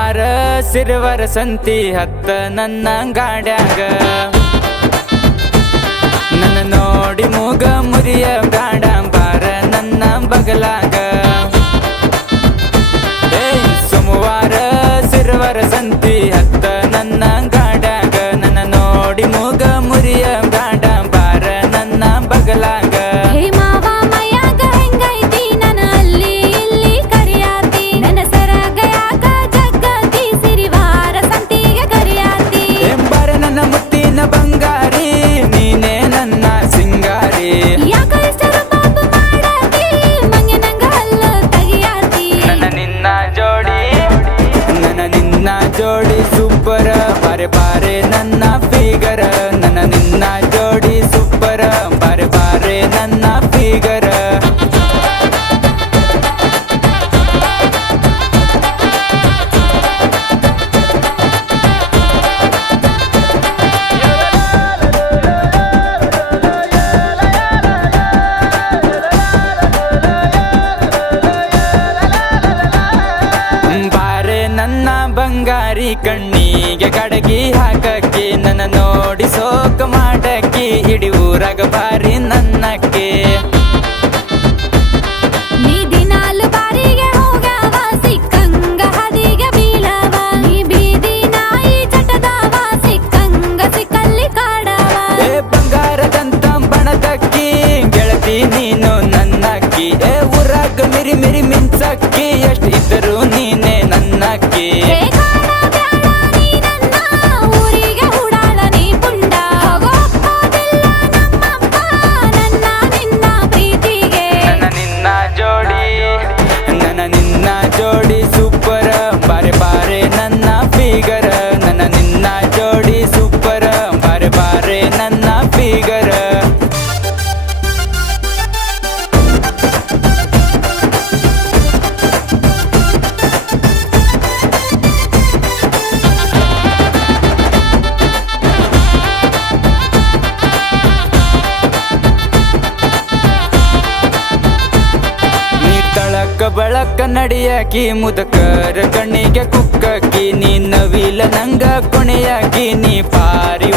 ವಾರ ಸಿರ್ವರ ಸಂತಿ ಹತ್ತ ನನ್ನ ಗಾಡ್ಯಾಗ ನನ್ನ ನೋಡಿ ಮೂಗ ಮುರಿಯ ಗಾಡಂಬಾರ ನನ್ನ ಬಗಲಾಗ. ಏಯ್ ಸೋಮವಾರ ಸಿರ್ವರ ಸಂತಿ ಬಾರೆ ಬಾರೆ ನನ್ನ ಫಿಗರ ನನ್ನ ನಿನ್ನ ಜೋಡಿ ಸೂಪರ ಬಾರೆ ಬಾರೆ ನನ್ನ ಫಿಗರ ನನ್ನ ಬಂಗಾರಿ ಕಣ್ಣಿ ಕಡಗಿ ಹಾಕಕ್ಕೆ ನನ್ನ ನೋಡಿ ಸೋಕ ಮಾಡಕ್ಕೆ ಇಡೀ ಊರಾಗ ಬಾರಿ ನನ್ನಕ್ಕೆ. ಬೆಳಕ ಬಳಕ ನಡಿಯಾಕಿ ಮುದಕರ ಕಣ್ಣಿಗೆ ಕುಕ್ಕಿ ನೀ ನವಿಲ ನಂಗ ಕೊಣೆಯಾಗಿ ನೀ ಪಾರಿ